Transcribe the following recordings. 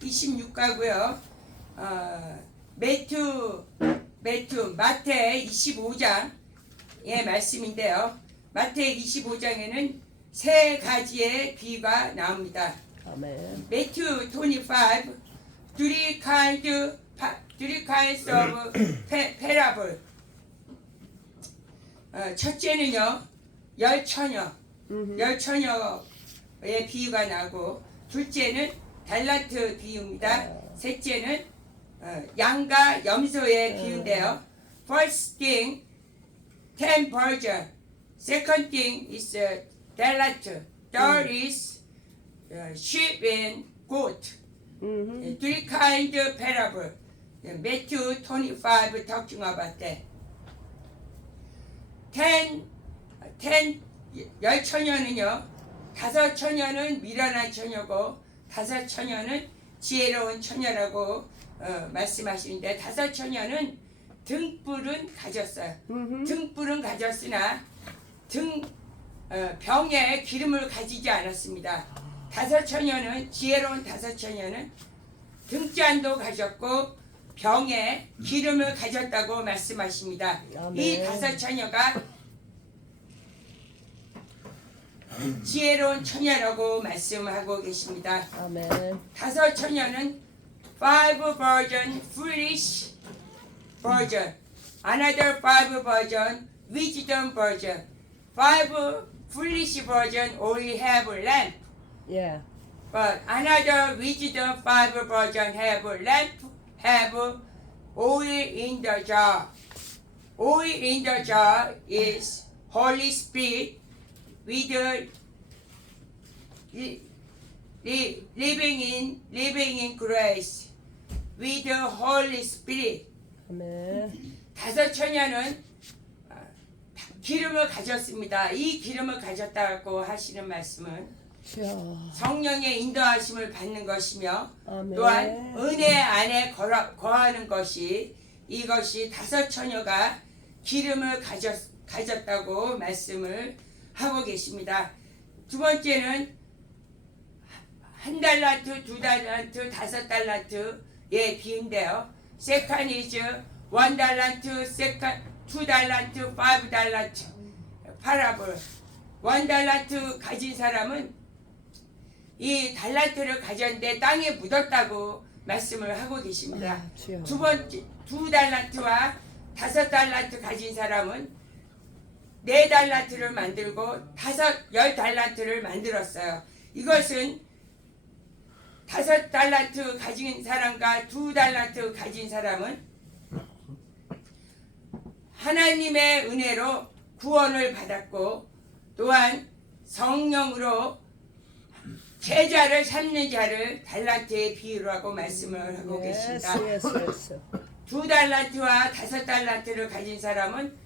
26가고요. 마태 25장의 말씀인데요. 마태 25장에는 세 가지의 비유가 나옵니다. 아멘. Matthew 25, three kinds of parable. 첫째는요, 열처녀의 비유가 나고, 둘째는 달란트 비유입니다. 셋째는 양과 염소의 비유인데요. First thing, 10 virgin. Second thing is talent. Third is sheep and goat. Three kind of parable. Matthew 25 talking about that. 10 처녀는요, 5 처녀는 미련한 처녀고 5 처녀는 지혜로운 처녀라고 말씀하시는데, 5 처녀는 등불은 가졌어요. 등불은 가졌으나 병에 기름을 가지지 않았습니다. 5 처녀는, 지혜로운 5 처녀는 등잔도 가졌고 병에 기름을 가졌다고 말씀하십니다. 아멘. 이 5 처녀가 지혜로운 처녀라고 말씀하고 계십니다. 아멘. 5 처녀는 5 virgin, foolish virgin. Another 5 virgin, wisdom virgin. 5 foolish virgin only have lamp. Yeah. But another wisdom 5 virgin have lamp, have oil in the jar. Oil in the jar is Holy Spirit with living in grace with the Holy Spirit. 아멘. 5 처녀는 기름을 가졌습니다. 이 기름을 가졌다고 하시는 말씀은 이야. 성령의 인도하심을 받는 것이며, 아멘. 또한 은혜 안에 거하는 것이, 이것이 5 처녀가 기름을 가졌다고 말씀을 하고 계십니다. 두 번째는 1 달란트, 2 달란트, 5 달란트의 비유인데요. Second is 1 달란트, 2 달란트, 5 달란트 파라볼. 1 달란트 가진 사람은 이 달란트를 가졌는데 땅에 묻었다고 말씀을 하고 계십니다. 아, 주여. 두 번째, 2 달란트와 5 달란트 가진 사람은 4 달란트를 만들고 10 달란트를 만들었어요. 이것은 5 달란트 가진 사람과 2 달란트 가진 사람은 하나님의 은혜로 구원을 받았고, 또한 성령으로 제자를 삼는 자를 달란트의 비유로 하고 말씀을 하고 계십니다. yes. 2 달란트와 5 달란트를 가진 사람은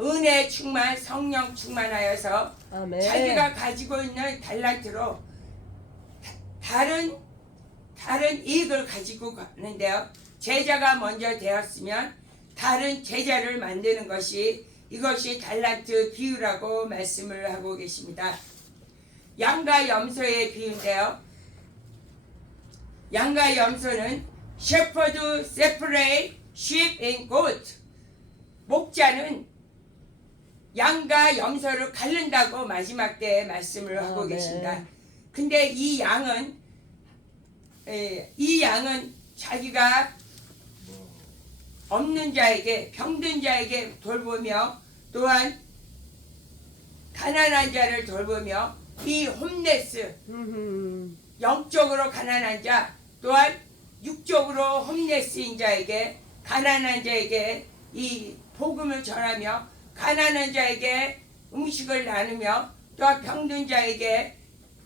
은혜 충만, 성령 충만하여서 아멘. 자기가 가지고 있는 달란트로 다른 이익을 가지고 가는데요. 제자가 먼저 되었으면 다른 제자를 만드는 것이, 이것이 달란트 비유라고 말씀을 하고 계십니다. 양과 염소의 비유인데요. 양과 염소는 shepherd separate sheep and goat. 목자는 양과 염소를 가른다고 마지막 때에 말씀을 하고 네. 계십니다. 근데 이 양은 자기가 없는 자에게, 병든 자에게 돌보며, 또한 가난한 자를 돌보며, 이 홈레스, 영적으로 가난한 자, 또한 육적으로 홈레스인 자에게, 가난한 자에게 이 복음을 전하며, 가난한 자에게 음식을 나누며, 또한 병든 자에게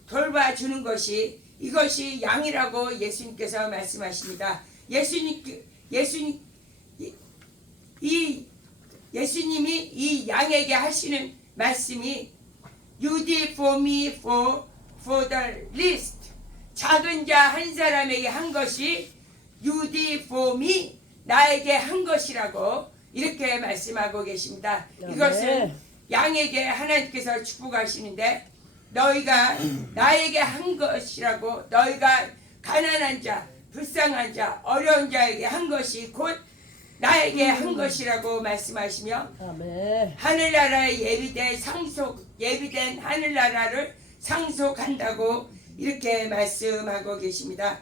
돌봐주는 것이, 이것이 양이라고 예수님께서 말씀하십니다. 예수님이 이 양에게 하시는 말씀이 You did for me for the least. 작은 자 한 사람에게 한 것이 You did for me, 나에게 한 것이라고 이렇게 말씀하고 계십니다. 이것은 양에게 하나님께서 축복하시는데, 너희가 나에게 한 것이라고, 너희가 가난한 자, 불쌍한 자, 어려운 자에게 한 것이 곧 나에게 한 것이라고 말씀하시며 아멘. 하늘나라에 예비된 하늘나라를 상속한다고 이렇게 말씀하고 계십니다.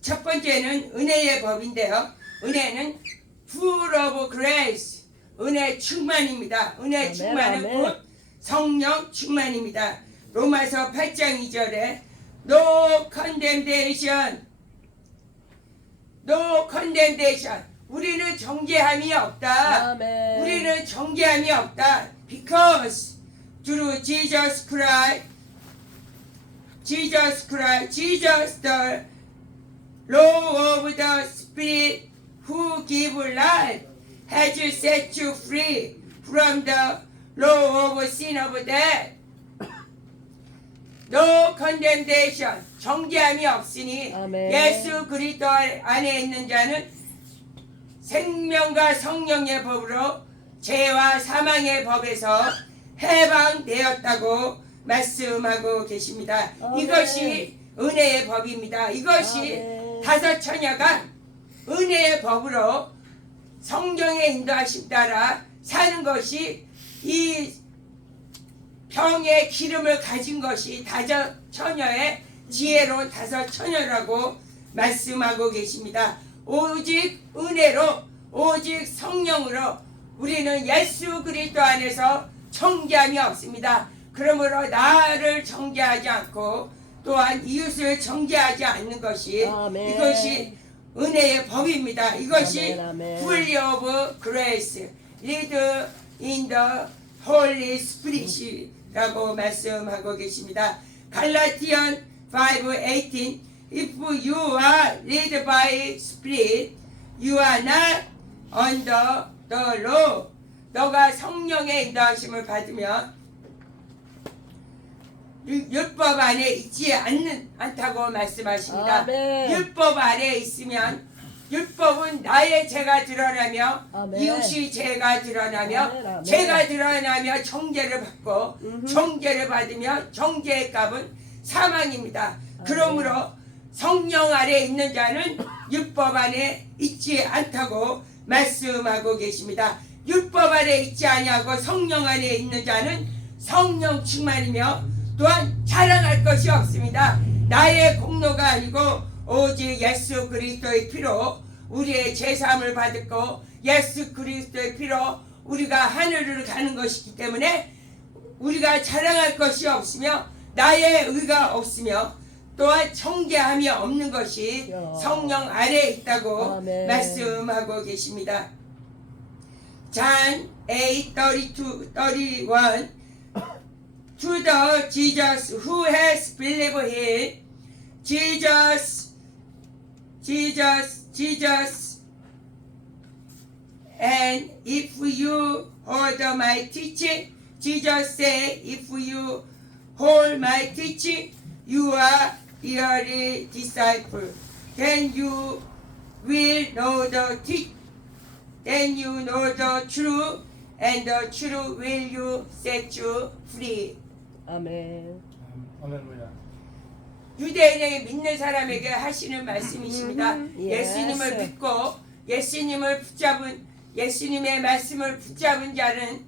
첫 번째는 은혜의 법인데요. 은혜는 full of grace, 은혜 충만입니다. 은혜 아멘, 충만은 아멘. 곧 성령 충만입니다. 로마서 8장 2절에 No condemnation, no condemnation. 우리는 정죄함이 없다. 아멘. 우리는 정죄함이 없다. Because through Jesus Christ, Jesus the law of the Spirit who give life has set you free from the law of sin of death. No condemnation. 정죄함이 없으니 아멘. 예수 그리스도 안에 있는 자는 생명과 성령의 법으로 죄와 사망의 법에서 해방되었다고 말씀하고 계십니다. 아멘. 이것이 은혜의 법입니다. 이것이 아멘. 다섯 처녀가 은혜의 법으로 성령의 인도하심 따라 사는 것이 이 병의 기름을 가진 것이 다섯 처녀의 지혜로운 다섯 처녀라고 말씀하고 계십니다. 오직 은혜로 오직 성령으로 우리는 예수 그리스도 안에서 정죄함이 없습니다. 그러므로 나를 정죄하지 않고 또한 이웃을 정죄하지 않는 것이 아멘. 이것이 은혜의 법입니다. 이것이 아멘, 아멘. full of grace, lead in the Holy Spirit이라고 말씀하고 계십니다. 갈라티안 5:18 If you are led by Spirit, you are not under the law. 너가 성령의 인도하심을 받으면 율법 안에 있지 않다고 말씀하십니다. 아멘. 율법 안에 있으면 율법은 나의 죄가 드러나며 아멘. 이웃이 죄가 드러나며 아멘, 아멘. 죄가 드러나며 정죄를 받고 정죄를 받으며 정죄의 값은 사망입니다. 그러므로 성령 아래 있는 자는 율법 안에 있지 않다고 말씀하고 계십니다. 율법 아래 있지 아니하고 성령 안에 있는 자는 성령 충만이며 또한 자랑할 것이 없습니다. 나의 공로가 아니고 오직 예수 그리스도의 피로 우리의 죄사함을 받았고 예수 그리스도의 피로 우리가 하늘을 가는 것이기 때문에 우리가 자랑할 것이 없으며 나의 의가 없으며 또한 정죄함이 없는 것이 성령 아래에 있다고 아멘. 말씀하고 계십니다. John 8:32, 31 To the Jesus who has believed him, Jesus, and if you hold my teaching, Jesus said, if you hold my teaching, you are really disciple. Then you will know then you know the truth, and the truth will you set you free. 아멘. 할렐루야. 유대인에게 믿는 사람에게 하시는 말씀이십니다. 예수님을 Yes. 믿고 예수님을 붙잡은 예수님의 말씀을 붙잡은 자는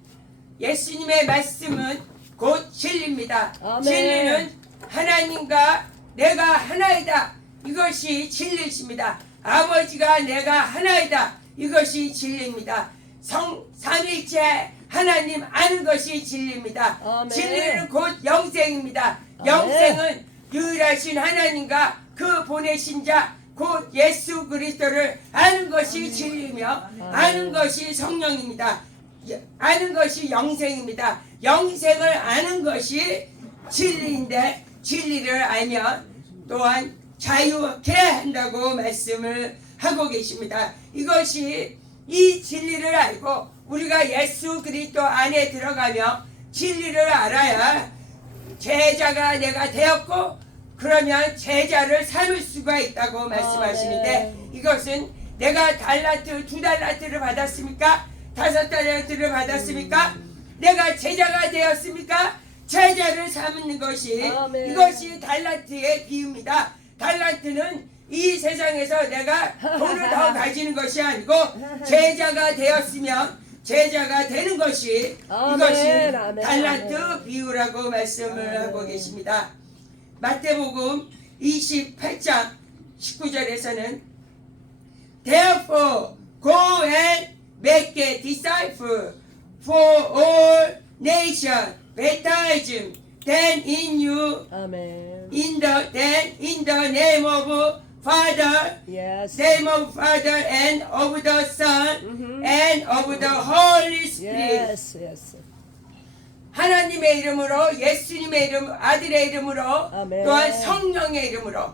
예수님의 말씀은 곧 진리입니다. 아멘. 진리는 하나님과 내가 하나이다. 이것이 진리십니다. 아버지가 내가 하나이다. 이것이 진리입니다. 삼위일체 하나님 아는 것이 진리입니다. 아멘. 진리는 곧 영생입니다. 아멘. 영생은 유일하신 하나님과 그 보내신 자 곧 예수 그리스도를 아는 것이 진리며 아는 것이 성령입니다. 아는 것이 영생입니다. 영생을 아는 것이 진리인데 진리를 알면 또한 자유케 한다고 말씀을 하고 계십니다. 이것이 이 진리를 알고 우리가 예수 그리스도 안에 들어가며 진리를 알아야 제자가 내가 되었고 그러면 제자를 삼을 수가 있다고 말씀하시는데 이것은 내가 달란트 2달란트를 받았습니까? 5달란트를 받았습니까? 내가 제자가 되었습니까? 제자를 삼는 것이 아멘. 이것이 달란트의 비유입니다. 달란트는 이 세상에서 내가 돈을 더 가지는 것이 아니고 제자가 되었으면 제자가 되는 것이 아멘, 이것이 아멘, 달란트 아멘. 비유라고 말씀을 아멘. 하고 계십니다. 마태복음 28장 19절에서는 Therefore go and make a disciple for all nations, baptize them in you 아멘. in the name of Father, Yes. name of Father and of the Son Mhm. and of the Holy Spirit. Yes. Yes. 하나님의 이름으로 예수님의 이름 아들의 이름으로 아멘. 또한 성령의 이름으로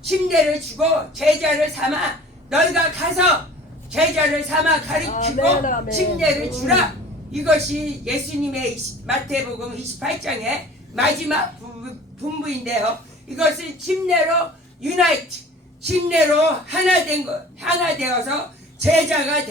침례를 주고 제자를 삼아 너희가 가서 제자를 삼아 가르치고 아멘, 아멘. 침례를 주라. 이것이 예수님의 마태복음 28장의 마지막 분부인데요. 이것은 침례로 유나이트, 침례로 하나 되어서 제자가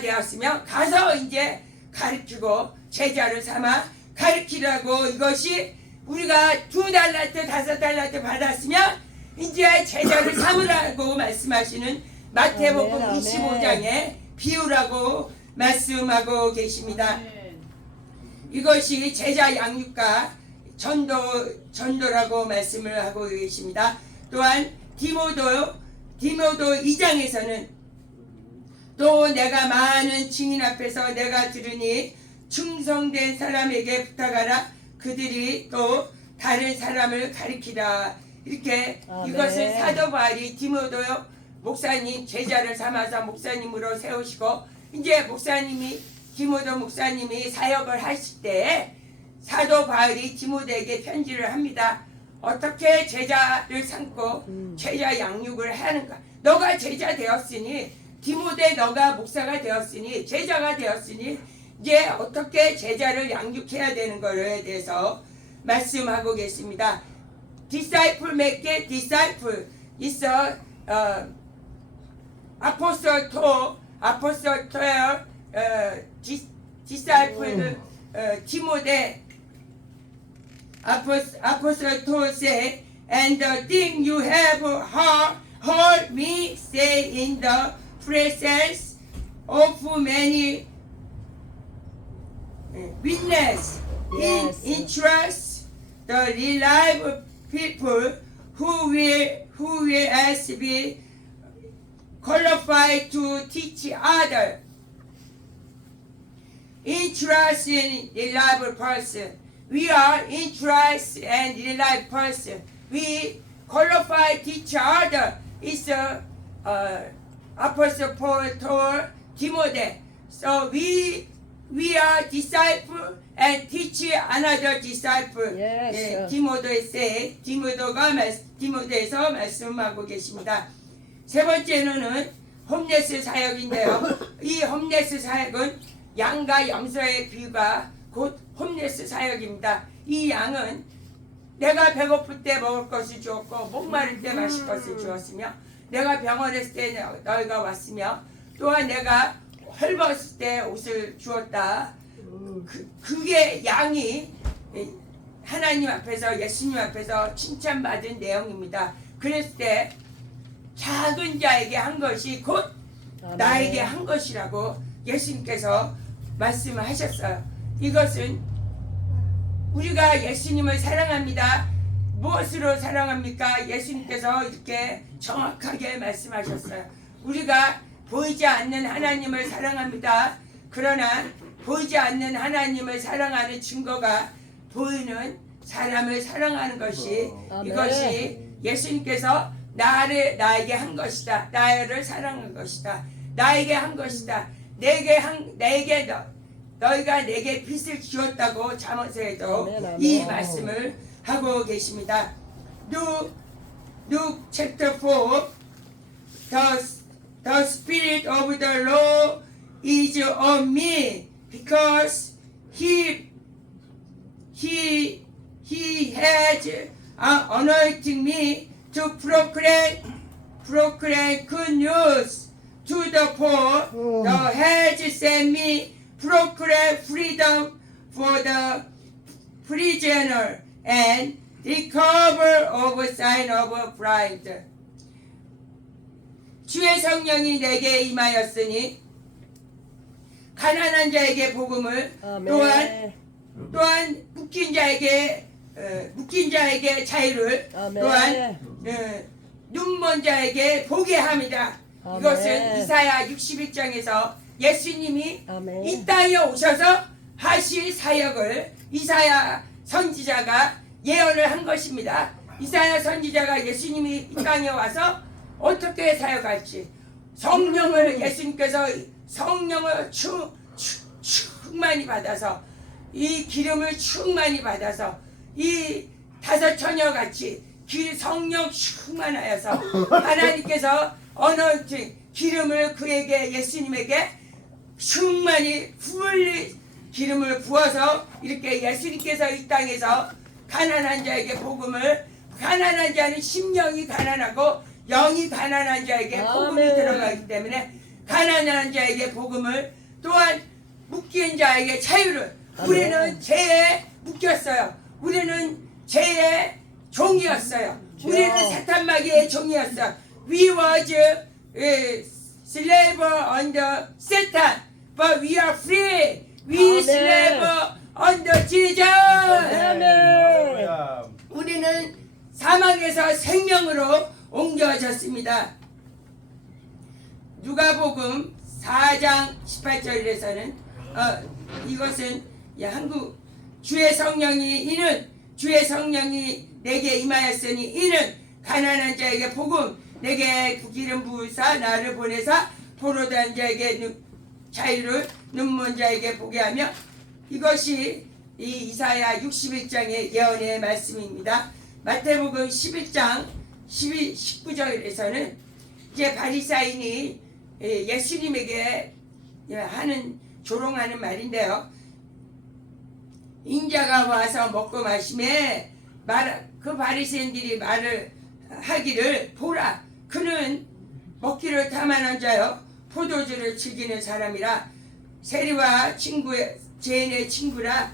되었으면 가서 이제 가르치고 제자를 삼아 가르치라고. 이것이 우리가 2달란트 5달란트 받았으면 이제 제자를 삼으라고 말씀하시는 마태복음 아멘, 아멘. 25장의 비유라고 말씀하고 계십니다. 이것이 제자 양육과 전도라고 말씀을 하고 계십니다. 또한 디모도 2장에서는 또 내가 많은 증인 앞에서 내가 들으니 충성된 사람에게 부탁하라. 그들이 또 다른 사람을 가리키라. 이렇게 아멘. 이것을 사도 바울이 디모도 목사님 제자를 삼아서 목사님으로 세우시고 이제 디모데 목사님이 사역을 하실 때 사도 바울이 디모데에게 편지를 합니다. 어떻게 제자를 삼고 제자 양육을 하는가? 너가 제자 되었으니 디모데 너가 목사가 되었으니 제자가 되었으니 이제 어떻게 제자를 양육해야 되는 것에 대해서 말씀하고 계십니다. Disciple make a disciple is a apostle to disciple Timothy apostle to say, and the thing you have heard me say in the presence of many witness Yes. in trust the reliable people who will as be qualified to teach others. Interest in reliable person. We are interest and reliable person. We qualify teach other. It's Apostle Paul told Timothy. So we are disciple and teach another disciple. Yes, sir. 디모데에서 말씀하고 계십니다. 세 번째는 홈레스 사역인데요. 이 홈레스 사역은 양과 염소의 비유가 곧 홈레스 사역입니다. 이 양은 내가 배고플 때 먹을 것을 주었고 목마를 때 마실 것을 주었으며 내가 병원했을 때 너희가 왔으며 또한 내가 헐벗을 때 옷을 주었다. 그게 양이 하나님 앞에서 예수님 앞에서 칭찬받은 내용입니다. 그랬을 때 작은 자에게 한 것이 곧 아멘. 나에게 한 것이라고 예수님께서 말씀을 하셨어요. 이것은 우리가 예수님을 사랑합니다. 무엇으로 사랑합니까? 예수님께서 이렇게 정확하게 말씀하셨어요. 우리가 보이지 않는 하나님을 사랑합니다. 그러나 보이지 않는 하나님을 사랑하는 증거가 보이는 사람을 사랑하는 것이 아멘. 이것이 예수님께서 나에게 한 것이다. 나를 사랑한 것이다. 나에게 한 것이다. 너희가 내게 빚을 지었다고 잠언서에도 아멘, 아멘. 이 말씀을 하고 계십니다. Luke chapter 4 The Spirit of the Lord is on me because He has anointed me to proclaim good news to the poor. The has sent me proclaim freedom for the prisoner and the cover of a sign of pride. 주의 성령이 내게 임하였으니 가난한 자에게 복음을 아멘. 또한 묶인 자에게 자유를 아멘. 또한 눈먼 자에게 보게 합니다. 아멘. 이것은 이사야 61장에서 예수님이 아멘. 이 땅에 오셔서 하실 사역을 이사야 선지자가 예언을 한 것입니다. 이사야 선지자가 예수님이 이 땅에 와서 어떻게 사역할지 예수님께서 성령을 충만히 받아서 이 기름을 충만히 받아서 이 다섯 처녀같이 성령 충만하여서 하나님께서 어너인팅 기름을 그에게 예수님에게 충만히 기름을 부어서 이렇게 예수님께서 이 땅에서 가난한 자에게 복음을 가난한 자는 심령이 가난하고 영이 가난한 자에게 복음이 아멘. 들어가기 때문에 가난한 자에게 복음을 또한 묶인 자에게 자유를 우리는 죄에 묶였어요. 우리는 죄의 종이었어요. 우리는 사탄 마귀의 종이었어요. We was slave under Satan, but we are free. We 아멘. slave under Jesus. 아멘. 우리는 사망에서 생명으로 옮겨졌습니다. 누가복음 4장 18절에서는 이것은 한국 주의 성령이 내게 임하였으니 이는 가난한 자에게 복음 내게 기름 부으사 나를 보내사 포로된 자에게 자유를 눈먼 자에게 보게 하며 이것이 이 이사야 61장의 예언의 말씀입니다. 마태복음 11장 19절에서는 이제 바리사인이 예수님에게 조롱하는 말인데요. 인자가 와서 먹고 마시매 그 바리새인들이 말을 하기를 보라 그는 먹기를 탐하는 자요 포도주를 즐기는 사람이라 세리와 죄인의 친구라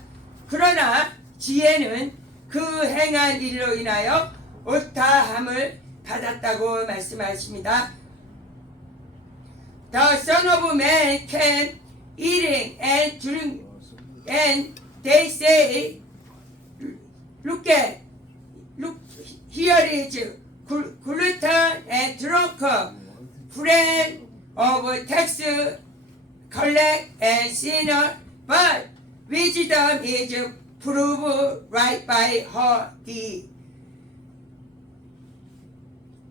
그러나 지혜는 그 행한 일로 인하여 옳다함을 받았다고 말씀하십니다. The Son of Man came eating and drinking, and they say, look, here is glutton and drunken, friend of tax collect and sinner, but wisdom is proved right by her deed.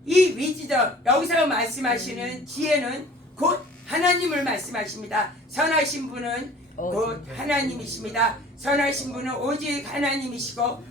이 wisdom, 여기서 말씀하시는 지혜는 곧 하나님을 말씀하십니다. 선하신 분은 곧 하나님이십니다. 선하신 분은 오직 하나님이시고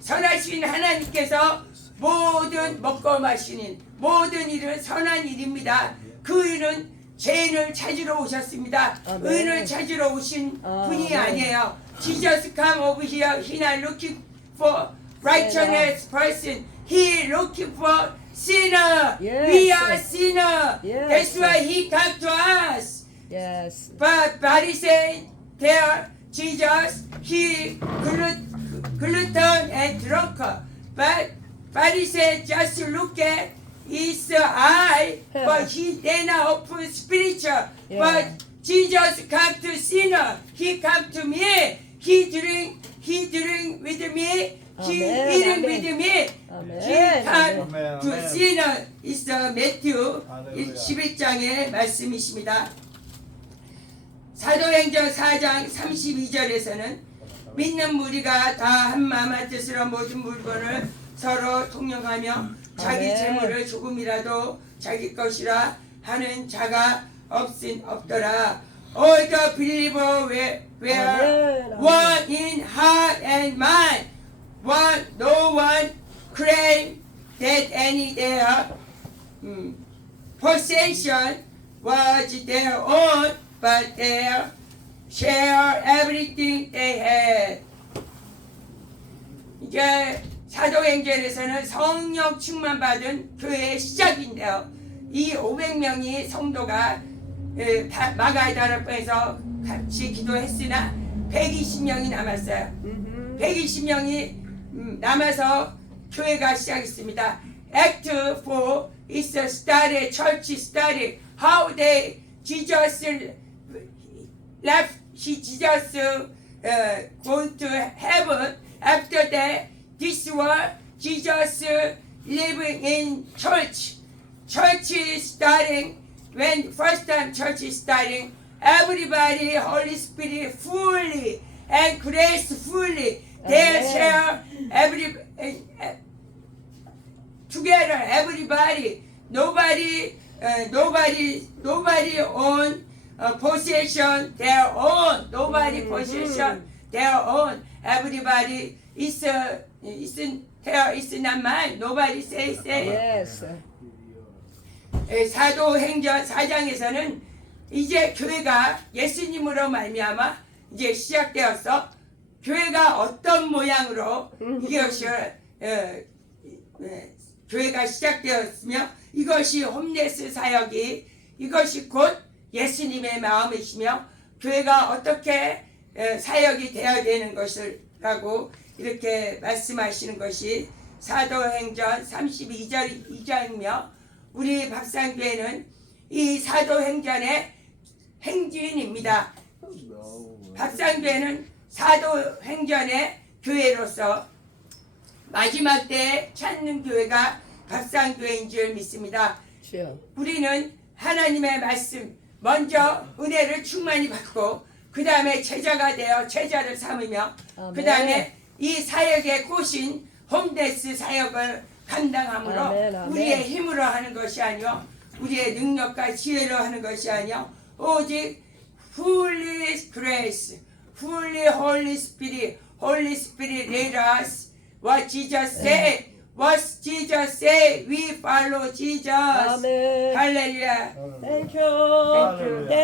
선하신 하나님께서 모든 먹고 마시는 모든 일은 선한 일입니다. 그 일은 죄인을 찾으러 오셨습니다. 아멘. 의인을 찾으러 오신 분이 아니에요. Jesus come over here. He not looking for righteous person. He looking for sinner. Yes. We are sinner. Yes. That's why he come to us. Yes. But Pharisee there, Jesus, he glutton and drunken. But Pharisee just look at his eye, but they not open spiritual. Yeah. But Jesus come to sinner. He come to me. He drink with me. He Amen. eat Amen. with me. Amen. He come Amen. to Amen. sinner. It's Matthew Hallelujah. 11장의 말씀이십니다. 사도행전 4장 32절에서는 믿는 무리가 다 한마음 뜻으로 모든 물건을 서로 통용하며 자기 아멘. 재물을 조금이라도 자기 것이라 하는 자가 없더라. All the believer were 아멘. one in heart and mind. No one claimed that any their possession was their own, but they share everything they had. 이제 사도행전에서는 성령 충만 받은 교회의 시작인데요. 이 500명이 성도가 마가다락방에서 같이 기도했으나 120명이 남았어요. 120명이 남아서 교회가 시작했습니다. Act 4 is a study, church study, how they Jesus left, Jesus going to heaven. After that, this was Jesus living in church. Church is starting, when first time church is starting, everybody, Holy Spirit fully and grace fully, they Amen. share together, everybody, nobody own possession their own, nobody possession their own, everybody is not mine, nobody say. Yes. 사도행전 4장에서는 이제 교회가 예수님으로 말미암아 이제 시작되어서 교회가 어떤 모양으로 이것이 교회가 시작되었으며 이것이 홈레스 사역이 이것이 곧 예수님의 마음이시며 교회가 어떻게 사역이 되어야 되는 것이라고 이렇게 말씀하시는 것이 사도행전 32장이며 우리 밥상교회는 이 사도행전의 행진입니다. 밥상교회는 사도행전의 교회로서 마지막 때에 찾는 교회가 밥상교회인 줄 믿습니다. 주여. 우리는 하나님의 말씀 먼저 은혜를 충만히 받고 그 다음에 제자가 되어 제자를 삼으며 아멘. 그 다음에 이 사역의 꽃인 홈데스 사역을 감당함으로 아멘, 아멘. 우리의 힘으로 하는 것이 아니요 우리의 능력과 지혜로 하는 것이 아니요 오직 Holy Grace, Holy Spirit lead us. What Jesus said, what Jesus said, we follow Jesus. 아멘. 할렐루야. Thank you. Hallelujah. Thank you.